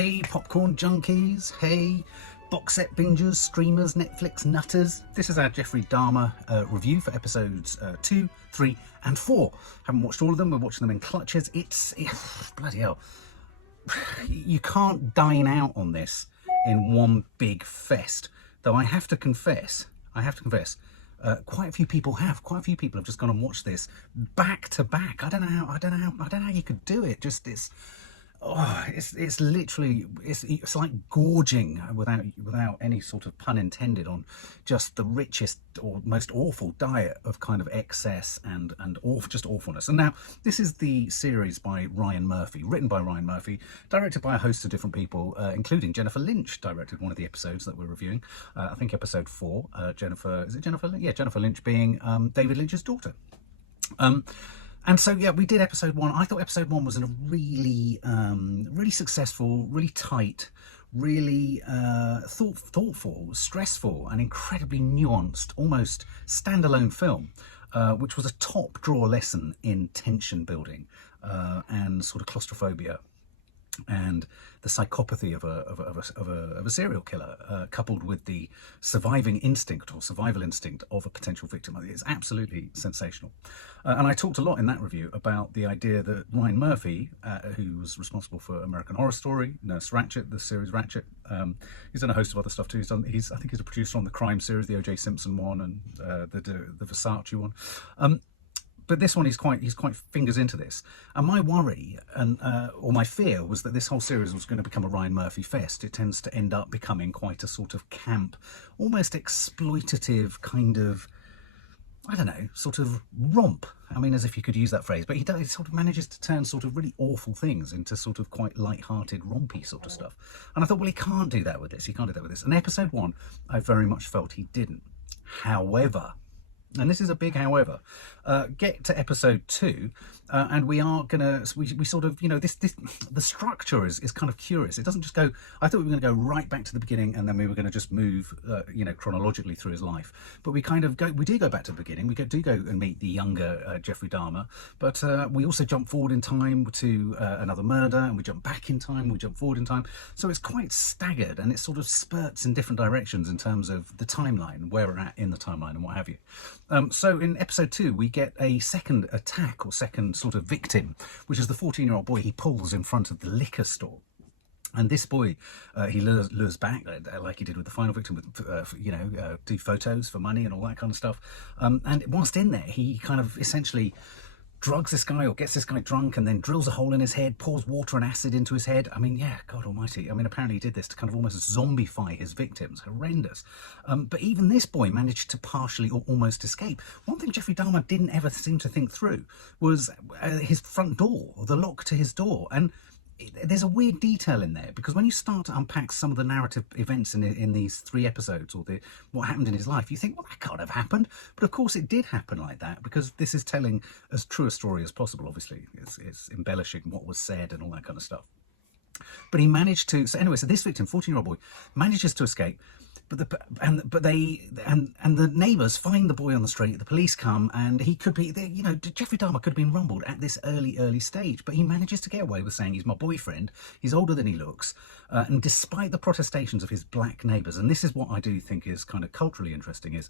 Hey popcorn junkies, hey box set bingers, streamers, Netflix nutters. This is our Jeffrey Dahmer review for episodes 2, 3 and 4. Haven't watched all of them, we're watching them in clutches. It's bloody hell. You can't dine out on this in one big fest. Though I have to confess, quite a few people have just gone and watched this back to back. I don't know how you could do it. It's literally it's like gorging without any sort of pun intended on just the richest or most awful diet of kind of excess and just awfulness. And now this is the series by Ryan Murphy, written by Ryan Murphy, directed by a host of different people, including Jennifer Lynch directed one of the episodes that we're reviewing. I think episode 4. Jennifer Lynch? Yeah, Jennifer Lynch being David Lynch's daughter. And so, yeah, we did episode 1. I thought episode 1 was a really successful, really tight, really thoughtful, stressful, and incredibly nuanced, almost standalone film, which was a top drawer lesson in tension building and sort of claustrophobia and the psychopathy of a serial killer, coupled with the survival instinct of a potential victim. It's absolutely sensational. And I talked a lot in that review about the idea that Ryan Murphy, who was responsible for American Horror Story, Nurse Ratched, the series Ratched, he's done a host of other stuff too. I think he's a producer on the crime series, the O.J. Simpson one and the Versace one. But this one, he's quite fingers into this. And my worry or my fear was that this whole series was going to become a Ryan Murphy fest. It tends to end up becoming quite a sort of camp, almost exploitative kind of, I don't know, sort of romp. I mean, as if you could use that phrase. But he sort of manages to turn sort of really awful things into sort of quite light-hearted, rompy sort of stuff. And I thought, well, he can't do that with this. And episode 1, I very much felt he didn't. However, and this is a big however, get to episode 2 and we are gonna we sort of, you know, this the structure is kind of curious. It doesn't just go, I thought we were going to go right back to the beginning and then we were going to just move you know, chronologically through his life, but we do go back to the beginning. We do go and meet the younger Jeffrey Dahmer, but we also jump forward in time to another murder, and we jump back in time, we jump forward in time, so it's quite staggered and it sort of spurts in different directions in terms of the timeline, where we're at in the timeline and what have you. So in episode 2 we get a second attack, or second sort of victim, which is the 14-year-old boy he pulls in front of the liquor store. And this boy, he lures back, like he did with the final victim, with you know, do photos for money and all that kind of stuff. And whilst in there, he kind of essentially drugs this guy or gets this guy drunk and then drills a hole in his head, pours water and acid into his head. I mean, yeah, God almighty. I mean, apparently he did this to kind of almost zombify his victims. Horrendous. But even this boy managed to partially or almost escape. One thing Jeffrey Dahmer didn't ever seem to think through was his front door, or the lock to his door. And there's a weird detail in there, because when you start to unpack some of the narrative events in these 3 episodes, or what happened in his life, you think, well, that can't have happened. But of course it did happen like that, because this is telling as true a story as possible. Obviously it's embellishing what was said and all that kind of stuff. But he managed to, so this victim, 14-year-old boy, manages to escape. But the neighbours find the boy on the street. The police come, and he could be, you know, Jeffrey Dahmer could have been rumbled at this early stage, but he manages to get away with saying he's my boyfriend. He's older than he looks, and despite the protestations of his black neighbours, and this is what I do think is kind of culturally interesting, is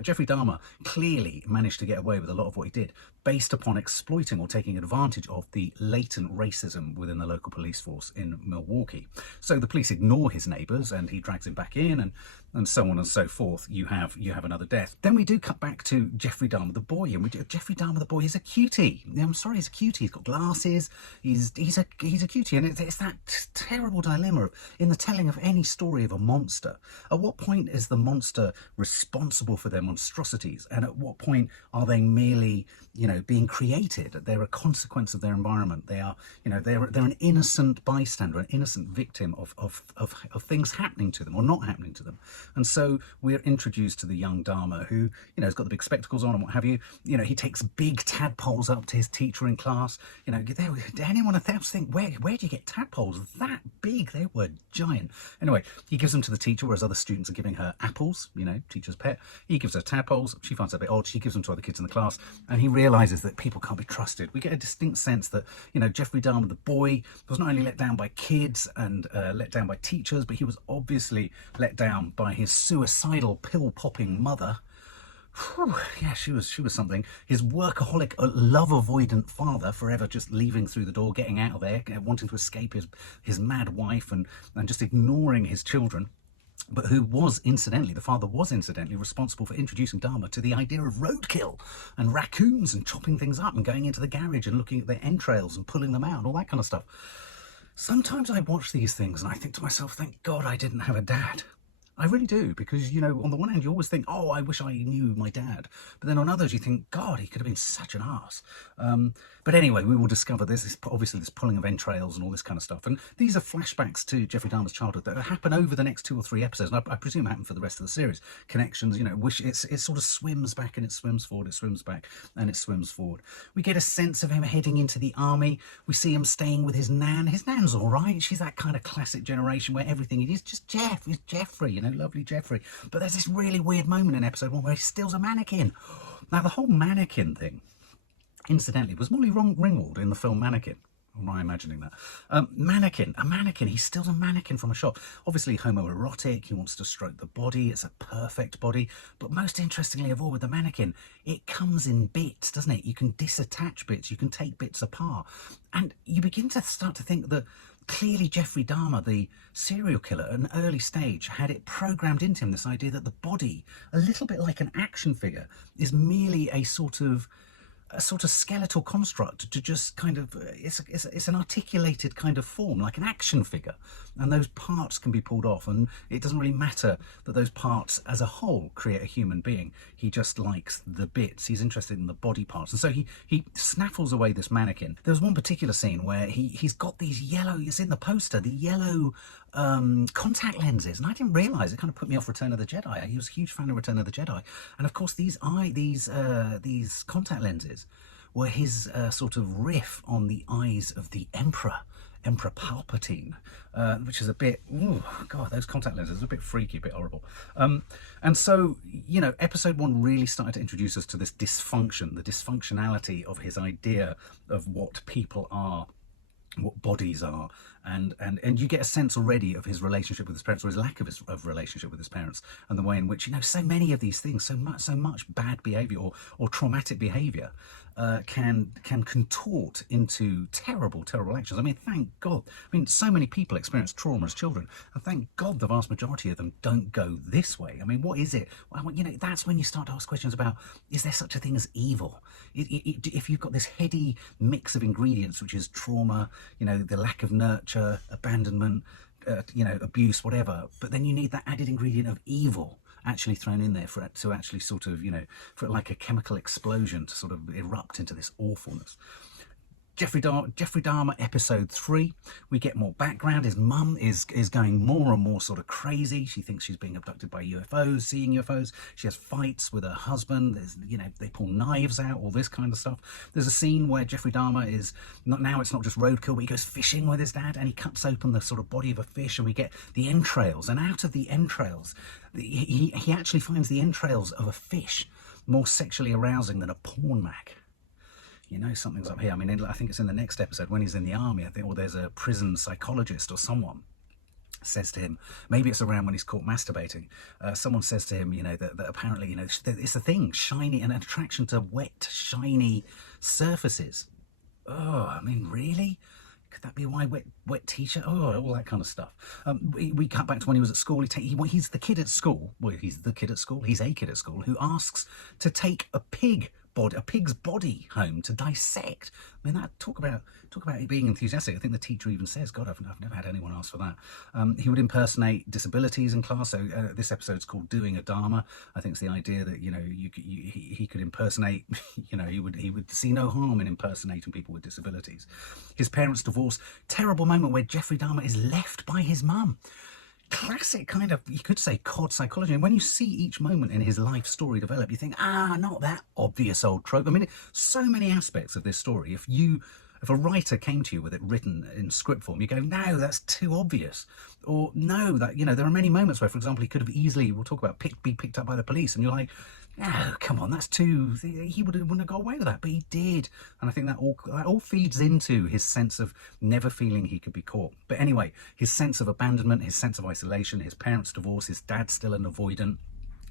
Jeffrey Dahmer clearly managed to get away with a lot of what he did based upon exploiting or taking advantage of the latent racism within the local police force in Milwaukee. So the police ignore his neighbours, and he drags him back in, and so on and so forth. You have another death. Then we do cut back to Jeffrey Dahmer the boy, and Jeffrey Dahmer the boy is a cutie. I'm sorry, he's a cutie. He's got glasses. He's a cutie, and it's that terrible dilemma of, in the telling of any story of a monster, at what point is the monster responsible for their monstrosities, and at what point are they merely, you know, being created? They're a consequence of their environment. They are, you know, they're an innocent bystander, an innocent victim of things happening to them or not happening to them. And so we're introduced to the young Dahmer who, has got the big spectacles on and what have you. He takes big tadpoles up to his teacher in class. Did anyone else think, where do you get tadpoles that big? They were giant. Anyway, he gives them to the teacher, whereas other students are giving her apples, teacher's pet. He gives her tadpoles. She finds that a bit odd. She gives them to other kids in the class, and he realizes that people can't be trusted. We get a distinct sense that, Jeffrey Dahmer, the boy, was not only let down by kids and let down by teachers, but he was obviously let down by his suicidal pill-popping mother. Whew, yeah, she was something. His workaholic, love-avoidant father, forever just leaving through the door, getting out of there, wanting to escape his mad wife and just ignoring his children. But the father was incidentally responsible for introducing Dahmer to the idea of roadkill and raccoons and chopping things up and going into the garage and looking at their entrails and pulling them out and all that kind of stuff. Sometimes I watch these things and I think to myself, thank God I didn't have a dad. I really do, because, on the one hand, you always think, oh, I wish I knew my dad. But then on others, you think, God, he could have been such an arse. But anyway, we will discover this pulling of entrails and all this kind of stuff. And these are flashbacks to Jeffrey Dahmer's childhood that happen over the next 2 or 3 episodes. And I presume happen for the rest of the series. Connections, it sort of swims back and it swims forward, it swims back and it swims forward. We get a sense of him heading into the army. We see him staying with his nan. His nan's all right. She's that kind of classic generation where everything is just He's Jeffrey, lovely Jeffrey. But there's this really weird moment in episode 1 where he steals a mannequin. Now, the whole mannequin thing, incidentally, was Molly Ringwald in the film Mannequin. Or am I imagining that? A mannequin. He steals a mannequin from a shop. Obviously homoerotic. He wants to stroke the body. It's a perfect body. But most interestingly of all with the mannequin, it comes in bits, doesn't it? You can disattach bits. You can take bits apart. And you begin to start to think that clearly Jeffrey Dahmer, the serial killer, at an early stage, had it programmed into him, this idea that the body, a little bit like an action figure, is merely a sort of skeletal construct to just kind of, it's an articulated kind of form, like an action figure. And those parts can be pulled off, and it doesn't really matter that those parts as a whole create a human being. He just likes the bits. He's interested in the body parts. And so he snaffles away this mannequin. There's one particular scene where he's got these yellow, it's in the poster, the yellow contact lenses, and I didn't realise. It kind of put me off Return of the Jedi. He was a huge fan of Return of the Jedi, and of course these contact lenses were his sort of riff on the eyes of the Emperor Palpatine, which is a bit, God, those contact lenses are a bit freaky, a bit horrible. And so, episode 1 really started to introduce us to this dysfunction, the dysfunctionality of his idea of what people are, what bodies are, and you get a sense already of his relationship with his parents, or his lack of relationship with his parents, and the way in which so many of these things, so much bad behavior or traumatic behavior can contort into terrible actions. I mean, thank God. I mean, so many people experience trauma as children, and thank God the vast majority of them don't go this way. I mean, what is it? Well, that's when you start to ask questions about, is there such a thing as evil? If you've got this heady mix of ingredients, which is trauma, the lack of nurture, abandonment, abuse, whatever, but then you need that added ingredient of evil actually thrown in there for it to actually sort of, for like a chemical explosion to sort of erupt into this awfulness. Jeffrey Dahmer, episode 3, we get more background. His mum is going more and more sort of crazy. She thinks she's being abducted by UFOs, seeing UFOs. She has fights with her husband. There's, they pull knives out, all this kind of stuff. There's a scene where Jeffrey Dahmer is, it's not just roadkill, but he goes fishing with his dad, and he cuts open the sort of body of a fish, and we get the entrails. And out of the entrails, he actually finds the entrails of a fish more sexually arousing than a porn mag. Something's up here. I mean, I think it's in the next episode when he's in the army, I think, or there's a prison psychologist or someone says to him, maybe it's around when he's caught masturbating, someone says to him, that apparently, it's a thing, shiny, an attraction to wet, shiny surfaces. Oh, I mean, really? Could that be why wet t-shirt? Oh, all that kind of stuff. We cut back to when he was at school. He's the kid at school. Well, he's a kid at school who asks to take a pig's body home to dissect. I mean, talk about it being enthusiastic. I think the teacher even says, God, I've never had anyone ask for that. He would impersonate disabilities in class. So this episode's called Doing a Dahmer. I think it's the idea that, he could impersonate, he would see no harm in impersonating people with disabilities. His parents' divorce, terrible moment where Jeffrey Dahmer is left by his mum. classic kind of, you could say, cod psychology. And when you see each moment in his life story develop, you think, not that obvious old trope. I mean, so many aspects of this story, if a writer came to you with it written in script form, you go, no, that's too obvious. Or no, that, there are many moments where, for example, he could have easily, we'll talk about, be picked up by the police, and you're like, no, come on, that's too, he wouldn't have got away with that, but he did. And I think that all feeds into his sense of never feeling he could be caught. But anyway, his sense of abandonment, his sense of isolation, his parents' divorce, his dad's still an avoidant,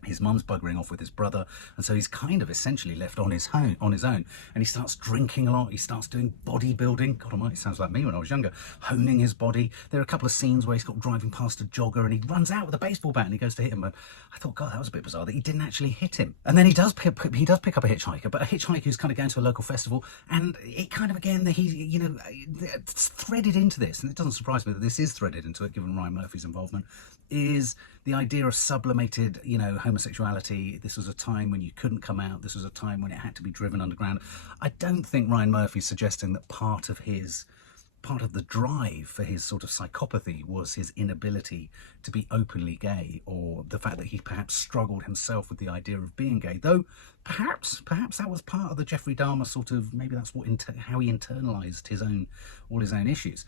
his mum's buggering off with his brother, and so he's kind of essentially left on his own. And he starts drinking a lot. He starts doing bodybuilding. God almighty, sounds like me when I was younger. Honing his body. There are a couple of scenes where he's got driving past a jogger, and he runs out with a baseball bat, and he goes to hit him. And I thought, God, that was a bit bizarre that he didn't actually hit him. And then he does pick up a hitchhiker, but a hitchhiker who's kind of going to a local festival, and it kind of again it's threaded into this, and it doesn't surprise me that this is threaded into it, given Ryan Murphy's involvement, is the idea of sublimated, homosexuality. This was a time when you couldn't come out. This was a time when it had to be driven underground. I don't think Ryan Murphy's suggesting that part of the drive for his sort of psychopathy was his inability to be openly gay, or the fact that he perhaps struggled himself with the idea of being gay. Though perhaps that was part of the Jeffrey Dahmer sort of, maybe that's how he internalized all his own issues.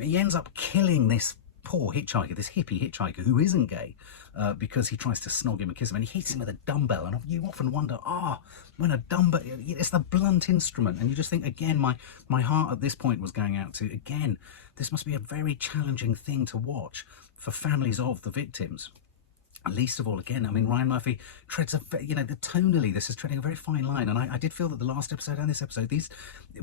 He ends up killing this poor hitchhiker, this hippie hitchhiker who isn't gay, because he tries to snog him and kiss him, and he hits him with a dumbbell. And you often wonder, when a dumbbell, it's the blunt instrument, and you just think, again, my heart at this point was going out to, again, this must be a very challenging thing to watch for families of the victims. Least of all, again, I mean, Ryan Murphy treads tonally, this is treading a very fine line. And I did feel that the last episode and this episode,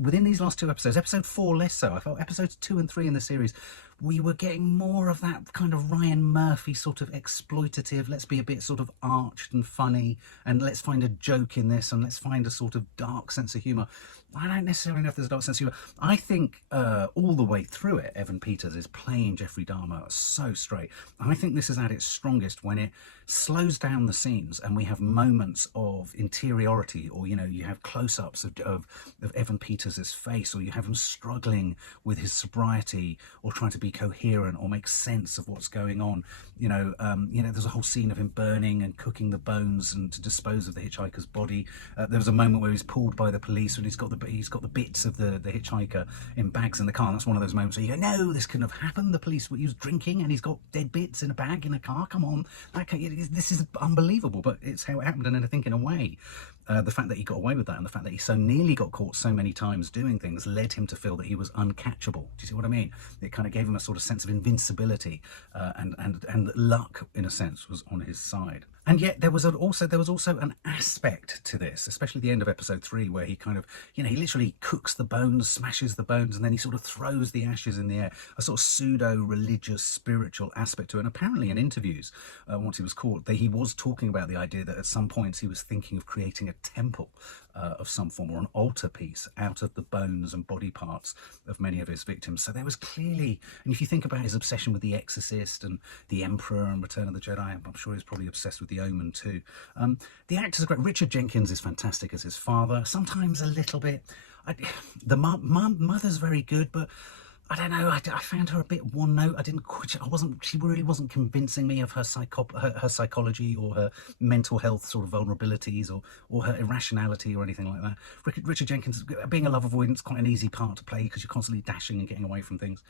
within these last two episodes, episode 4 less so, I felt episodes 2 and 3 in the series, we were getting more of that kind of Ryan Murphy sort of exploitative, let's be a bit sort of arched and funny, and let's find a joke in this, and let's find a sort of dark sense of humour. I don't necessarily know if there's a dark sense of humour. I think all the way through it, Evan Peters is playing Jeffrey Dahmer so straight. I think this is at its strongest when it slows down the scenes and we have moments of interiority, or you have close-ups of Evan Peters' face, or you have him struggling with his sobriety, or trying to be coherent or make sense of what's going on. There's a whole scene of him burning and cooking the bones and to dispose of the hitchhiker's body. There was a moment where he's pulled by the police and he's got the bits of the hitchhiker in bags in the car, and that's one of those moments where you go, no, this couldn't have happened. The police he was drinking and he's got dead bits in a bag in a car. Come on, this is unbelievable, but it's how it happened. And I think in a way, the fact that he got away with that, and the fact that he so nearly got caught so many times doing things, led him to feel that he was uncatchable. Do you see what I mean? It kind of gave him a sort of sense of invincibility, and luck, in a sense, was on his side. And yet there was also an aspect to this, especially the end of episode 3, where he kind of, he literally cooks the bones, smashes the bones, and then he sort of throws the ashes in the air. A sort of pseudo-religious, spiritual aspect to it. And apparently in interviews, once he was caught, he was talking about the idea that at some points he was thinking of creating a temple of some form, or an altar piece out of the bones and body parts of many of his victims. So there was clearly, and if you think about his obsession with The Exorcist and The Emperor and Return of the Jedi, I'm sure he's probably obsessed with The Omen too. The actors are great. Richard Jenkins is fantastic as his father. Sometimes a little bit, the mother's very good, but I don't know, I found her a bit one note. She really wasn't convincing me of her psychology, or her mental health sort of vulnerabilities, or her irrationality, or anything like that. Richard Jenkins, being a love avoidant, is quite an easy part to play because you're constantly dashing and getting away from things,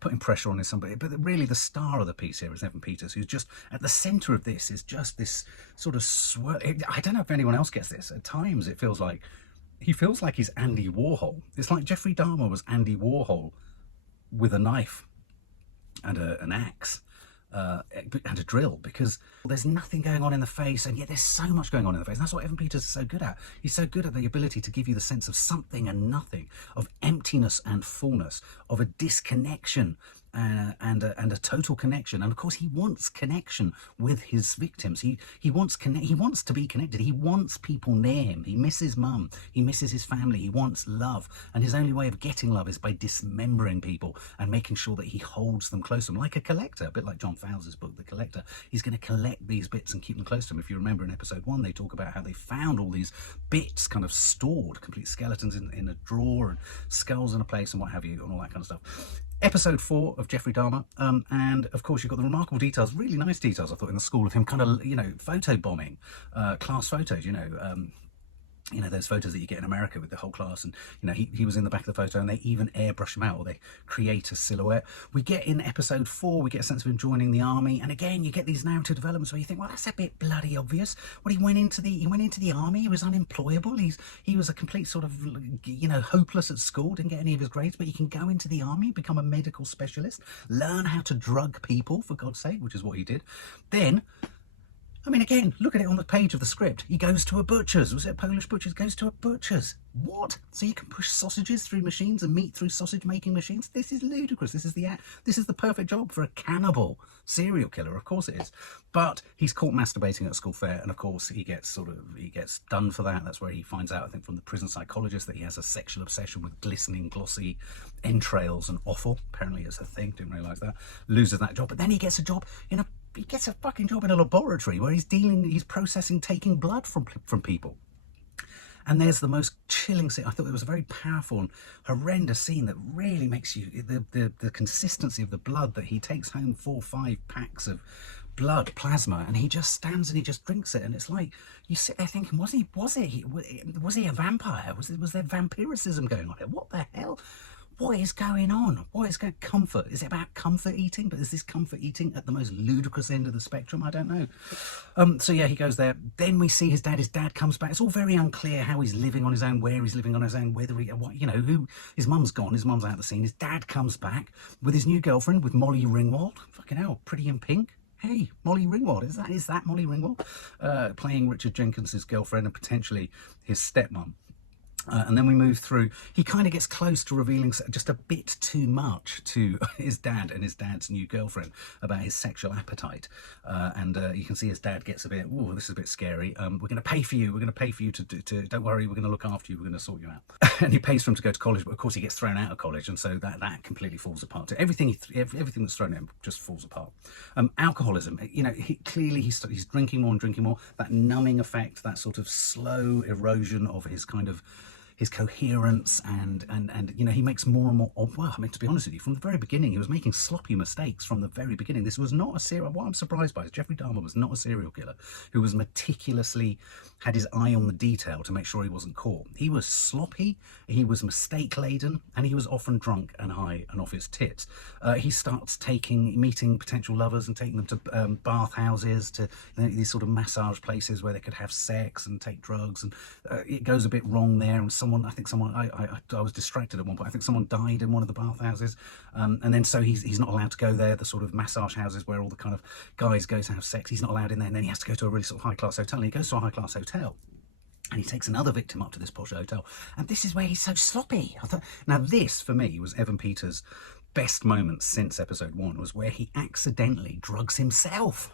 putting pressure on somebody. But really the star of the piece here is Evan Peters, who's just at the centre of this, is just this sort of swirl. I don't know if anyone else gets this. At times it feels like he's Andy Warhol. It's like Jeffrey Dahmer was Andy Warhol with a knife and an axe and a drill, because there's nothing going on in the face, and yet there's so much going on in the face. And that's what Evan Peters is so good at. He's so good at the ability to give you the sense of something and nothing, of emptiness and fullness, of a disconnection and a total connection. And of course he wants connection with his victims. He wants to be connected. He wants people near him. He misses mum. He misses his family. He wants love. And his only way of getting love is by dismembering people and making sure that he holds them close to him, like a collector, a bit like John Fowles' book, The Collector. He's going to collect these bits and keep them close to him. If you remember in episode 1, they talk about how they found all these bits kind of stored, complete skeletons in a drawer, and skulls in a place, and what have you, and all that kind of stuff. episode 4 of Jeffrey Dahmer, and of course you've got the remarkable details, really nice details I thought, in the school of him kind of, photo bombing, class photos, those photos that you get in America with the whole class, and he was in the back of the photo, and they even airbrush him out, or they create a silhouette. We get in episode 4, we get a sense of him joining the army, and again you get these narrative developments where you think, well, that's a bit bloody obvious. Well, he went into the army, he was unemployable, he was a complete sort of hopeless at school, didn't get any of his grades, but he can go into the army, become a medical specialist, learn how to drug people, for God's sake, which is what he did. Then, again, look at it on the page of the script. He goes to a butcher's. Was it a Polish butcher's? Goes to a butcher's. What? So you can push sausages through machines and meat through sausage-making machines? This is ludicrous. This is the perfect job for a cannibal serial killer. Of course it is. But he's caught masturbating at a school fair, and of course he gets done for that. That's where he finds out, I think, from the prison psychologist, that he has a sexual obsession with glistening, glossy entrails and offal. Apparently it's a thing. Didn't realise that. Loses that job, but then he gets a job he gets a fucking job in a laboratory where he's processing, taking blood from people. And there's the most chilling scene. I thought it was a very powerful and horrendous scene that really makes you, the consistency of the blood, that he takes home 4 or 5 packs of blood plasma, and he just stands and he just drinks it, and it's like you sit there thinking, was he a vampire? Was there vampiricism going on here? What the hell? What is going on? What is comfort? Is it about comfort eating? But is this comfort eating at the most ludicrous end of the spectrum? I don't know. So yeah, he goes there. Then we see his dad. His dad comes back. It's all very unclear how he's living on his own, where he's living on his own, whether who. His mum's gone. His mum's out of the scene. His dad comes back with his new girlfriend, with Molly Ringwald. Fucking hell, pretty in pink. Hey, Molly Ringwald. Is that Molly Ringwald? Playing Richard Jenkins's girlfriend and potentially his stepmom. And then we move through. He kind of gets close to revealing just a bit too much to his dad and his dad's new girlfriend about his sexual appetite. And you can see his dad gets a bit, oh, this is a bit scary. We're going to pay for you. We're going to pay for you to don't worry, we're going to look after you. We're going to sort you out. And he pays for him to go to college, but of course he gets thrown out of college. And so that completely falls apart. Everything that's thrown at him just falls apart. Alcoholism, he's drinking more and drinking more. That numbing effect, that sort of slow erosion of his kind of his coherence, and he makes more and more, to be honest with you, from the very beginning he was making sloppy mistakes from the very beginning. This was not a serial, what I'm surprised by is Jeffrey Dahmer was not a serial killer who was meticulously, had his eye on the detail to make sure he wasn't caught. He was sloppy, he was mistake laden, and he was often drunk and high and off his tits. He starts meeting potential lovers and taking them to bath houses, to these sort of massage places where they could have sex and take drugs, and it goes a bit wrong there, and I was distracted at one point. I think someone died in one of the bathhouses, and then so he's not allowed to go there, the sort of massage houses where all the kind of guys go to have sex. He's not allowed in there, and then he has to go to a really sort of high-class hotel, and he goes to a high-class hotel, and he takes another victim up to this posh hotel, and this is where he's so sloppy. Now this, for me, was Evan Peters' best moment since episode 1, was where he accidentally drugs himself.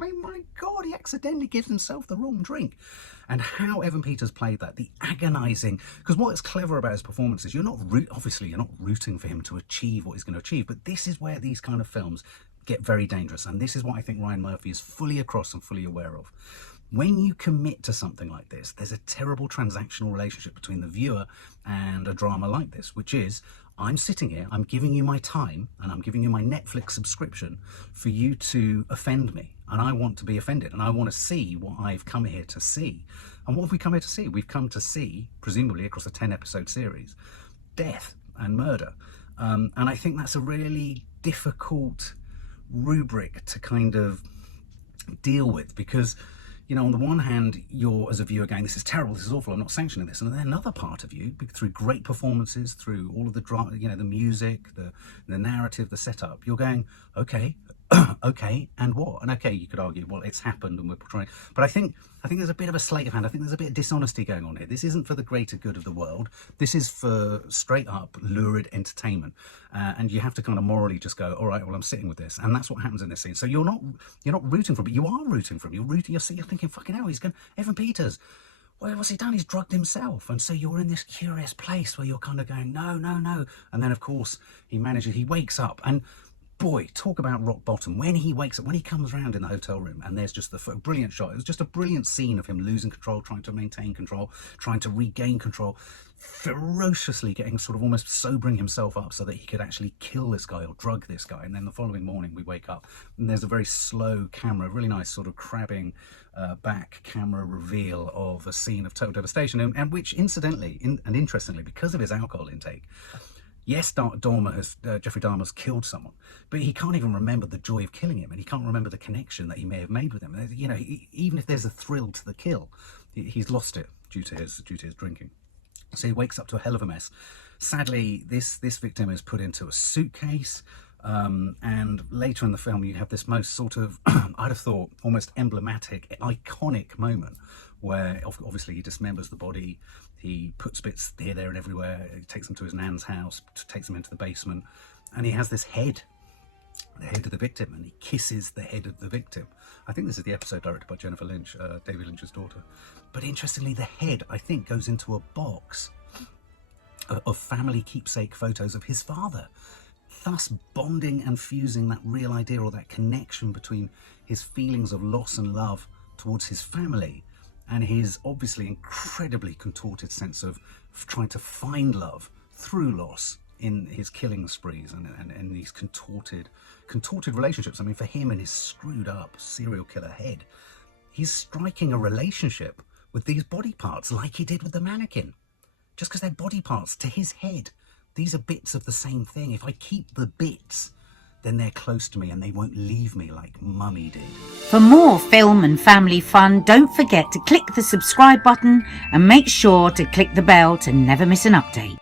My God, he accidentally gives himself the wrong drink. And how Evan Peters played that, the agonising, because what is clever about his performance is you're not rooting for him to achieve what he's going to achieve, but this is where these kind of films get very dangerous, and this is what I think Ryan Murphy is fully across and fully aware of. When you commit to something like this, there's a terrible transactional relationship between the viewer and a drama like this, which is, I'm sitting here, I'm giving you my time, and I'm giving you my Netflix subscription for you to offend me. And I want to be offended, and I want to see what I've come here to see. And what have we come here to see? We've come to see, presumably across a 10-episode series, death and murder. And I think that's a really difficult rubric to kind of deal with, because on the one hand, you're, as a viewer, going, this is terrible, this is awful, I'm not sanctioning this. And then another part of you, through great performances, through all of the drama, the music, the narrative, the setup, you're going, okay, okay, and what? And okay, you could argue, well, it's happened and we're portraying. But I think there's a bit of a sleight of hand. I think there's a bit of dishonesty going on here. This isn't for the greater good of the world. This is for straight up lurid entertainment. And you have to kind of morally just go, all right, well, I'm sitting with this. And that's what happens in this scene. So you're not rooting for him, but you are rooting for him. You're thinking, fucking hell, he's going, Evan Peters, well, what's he done? He's drugged himself. And so you're in this curious place where you're kind of going, no. And then, of course, he wakes up. And boy, talk about rock bottom. When he wakes up, when he comes round in the hotel room, and there's just the brilliant shot. It was just a brilliant scene of him losing control, trying to maintain control, trying to regain control, ferociously getting sort of almost sobering himself up so that he could actually kill this guy or drug this guy. And then the following morning we wake up and there's a very slow camera, really nice sort of crabbing back camera reveal of a scene of total devastation, and which incidentally and interestingly, because of his alcohol intake, yes, Jeffrey Dahmer's killed someone, but he can't even remember the joy of killing him, and he can't remember the connection that he may have made with him. You know, even if there's a thrill to the kill, he's lost it due to his drinking. So he wakes up to a hell of a mess. Sadly, this victim is put into a suitcase, and later in the film you have this most sort of, I'd have thought, almost emblematic, iconic moment where obviously he dismembers the body. He puts bits here, there and everywhere. He takes them to his nan's house, takes them into the basement, and he has this head, the head of the victim, and he kisses the head of the victim. I think this is the episode directed by Jennifer Lynch, David Lynch's daughter. But interestingly, the head, I think, goes into a box of family keepsake photos of his father, thus bonding and fusing that real idea or that connection between his feelings of loss and love towards his family and his obviously incredibly contorted sense of trying to find love through loss in his killing sprees and these contorted relationships. I mean, for him and his screwed up serial killer head, he's striking a relationship with these body parts like he did with the mannequin. Just because they're body parts to his head, these are bits of the same thing. If I keep the bits, then they're close to me and they won't leave me like Mummy did. For more film and family fun, don't forget to click the subscribe button and make sure to click the bell to never miss an update.